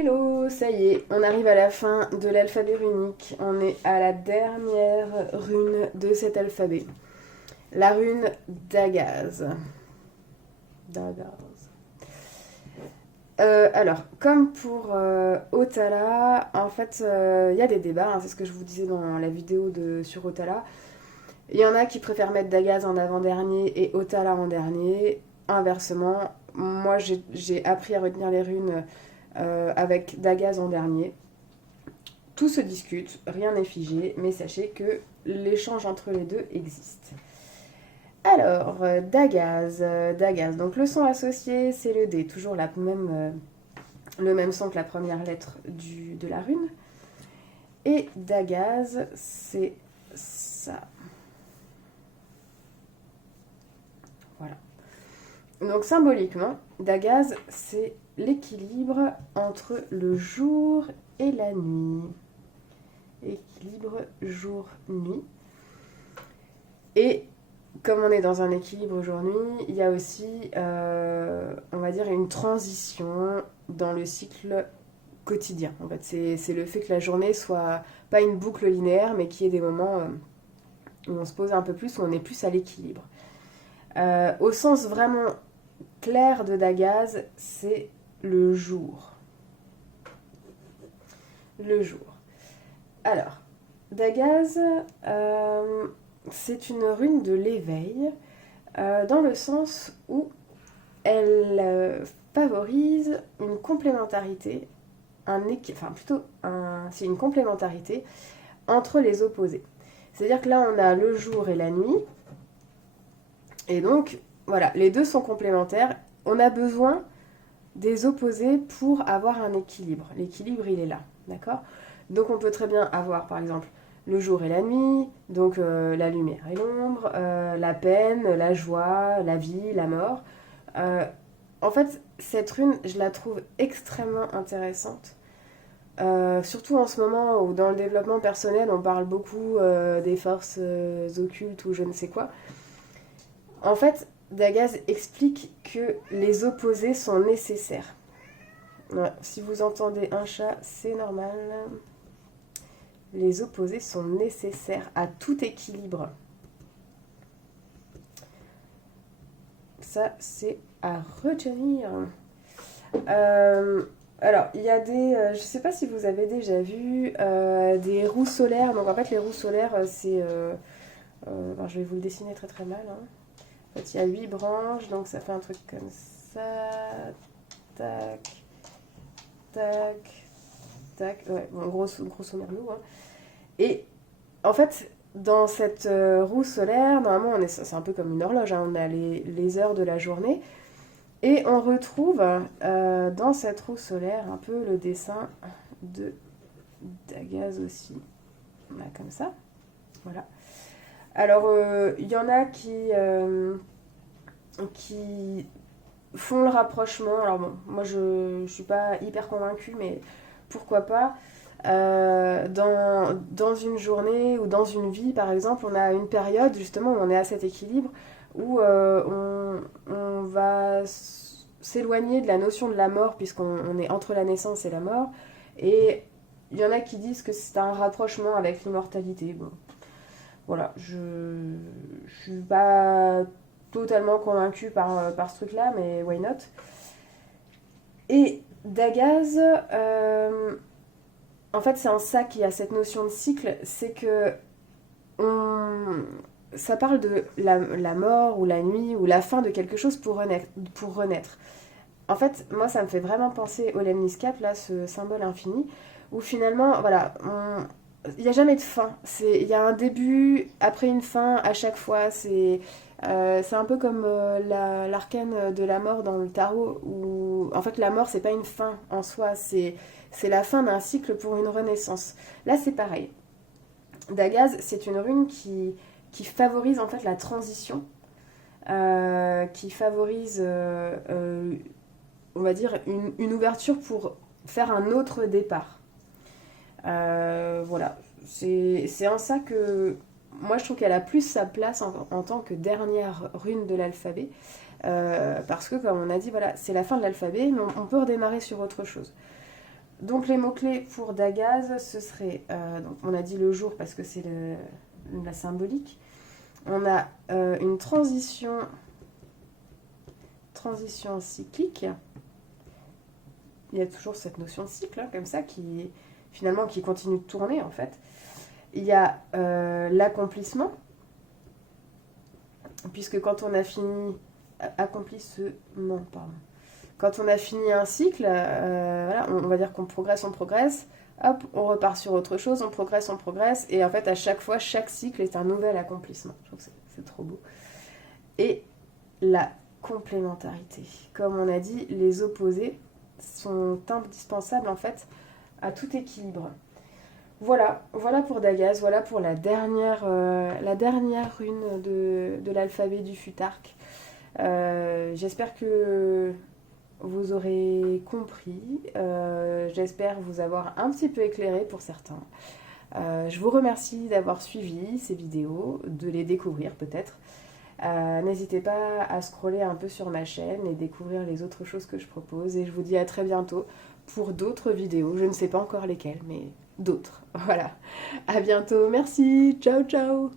Hello, ça y est, on arrive à la fin de l'alphabet runique. On est à la dernière rune de cet alphabet. La rune d'Agaz. D'Agaz. Alors, comme pour Otala, en fait, il y a des débats, hein, c'est ce que je vous disais dans la vidéo sur Otala. Il y en a qui préfèrent mettre Dagaz en avant-dernier et Otala en dernier. Inversement, moi j'ai appris à retenir les runes avec Dagaz en dernier. Tout se discute, rien n'est figé, mais sachez que l'échange entre les deux existe. Alors, Dagaz, Dagaz. Donc le son associé, c'est le D, toujours le même son que la première lettre de la rune. Et Dagaz, c'est ça. Voilà. Donc symboliquement, Dagaz, c'est l'équilibre entre le jour et la nuit. Équilibre jour-nuit. Et comme on est dans un équilibre jour-nuit, il y a aussi, on va dire, une transition dans le cycle quotidien. En fait, c'est le fait que la journée soit pas une boucle linéaire, mais qu'il y ait des moments où on se pose un peu plus, où on est plus à l'équilibre. Au sens vraiment clair de Dagaz, c'est le jour. Le jour. Alors, Dagaz, c'est une rune de l'éveil, dans le sens où elle favorise une complémentarité, c'est une complémentarité entre les opposés. C'est-à-dire que là, on a le jour et la nuit, et donc, voilà, les deux sont complémentaires. On a besoin des opposés pour avoir un équilibre. L'équilibre, il est là, d'accord ? Donc on peut très bien avoir, par exemple, le jour et la nuit, donc la lumière et l'ombre, la peine, la joie, la vie, la mort. En fait, cette rune, je la trouve extrêmement intéressante. Surtout en ce moment où dans le développement personnel, on parle beaucoup des forces occultes ou je ne sais quoi. En fait, Dagaz explique que les opposés sont nécessaires. Ouais, si vous entendez un chat, c'est normal. Les opposés sont nécessaires à tout équilibre. Ça, c'est à retenir. Alors, il y a je ne sais pas si vous avez déjà vu des roues solaires. Donc, en fait, les roues solaires, c'est... je vais vous le dessiner très très mal. Hein. En fait, il y a 8 branches, donc ça fait un truc comme ça. Tac, tac, tac. Ouais, bon, grosso merlot. Hein. Et en fait, dans cette roue solaire, normalement, c'est un peu comme une horloge. Hein, on a les heures de la journée. Et on retrouve dans cette roue solaire un peu le dessin de Dagaz aussi. On a comme ça. Voilà. Alors, il y en a qui font le rapprochement. Alors bon, moi je suis pas hyper convaincue, mais pourquoi pas. Dans une journée ou dans une vie, par exemple, on a une période justement où on est à cet équilibre, où on va s'éloigner de la notion de la mort, puisqu'on est entre la naissance et la mort. Et il y en a qui disent que c'est un rapprochement avec l'immortalité. Bon. Voilà, je suis pas totalement convaincue par ce truc-là, mais why not? Et Dagaz, en fait, c'est en ça qu'il y a cette notion de cycle, c'est que ça parle de la mort ou la nuit ou la fin de quelque chose pour renaître. En fait, moi, ça me fait vraiment penser au Lemniscate, là, ce symbole infini, où finalement, voilà, il n'y a jamais de fin. Il y a un début, après une fin, à chaque fois. C'est un peu comme l'arcane de la mort dans le tarot, où en fait la mort, c'est pas une fin en soi, c'est la fin d'un cycle pour une renaissance. Là, c'est pareil. Dagaz, c'est une rune qui favorise en fait la transition, qui favorise, on va dire, une ouverture pour faire un autre départ. Voilà, c'est en ça que moi je trouve qu'elle a plus sa place en tant que dernière rune de l'alphabet, parce que comme on a dit, voilà, c'est la fin de l'alphabet, mais on peut redémarrer sur autre chose. Donc les mots-clés pour Dagaz, ce serait, donc on a dit le jour parce que c'est la symbolique. On a une transition cyclique. Il y a toujours cette notion de cycle, hein, comme ça, qui finalement qui continue de tourner en fait. Il y a l'accomplissement, puisque quand on a fini, accomplissement, pardon. Quand on a fini un cycle, voilà, on va dire qu'on progresse, hop, on repart sur autre chose, on progresse, et en fait à chaque fois, chaque cycle est un nouvel accomplissement. Je trouve que c'est trop beau. Et la complémentarité. Comme on a dit, les opposés sont indispensables en fait à tout équilibre. Voilà pour Dagaz, voilà pour la dernière rune de l'alphabet du futark. J'espère que vous aurez compris, j'espère vous avoir un petit peu éclairé pour certains. Je vous remercie d'avoir suivi ces vidéos, de les découvrir peut-être. N'hésitez pas à scroller un peu sur ma chaîne et découvrir les autres choses que je propose. Et je vous dis à très bientôt pour d'autres vidéos. Je ne sais pas encore lesquelles, mais d'autres. Voilà. À bientôt. Merci. Ciao, ciao.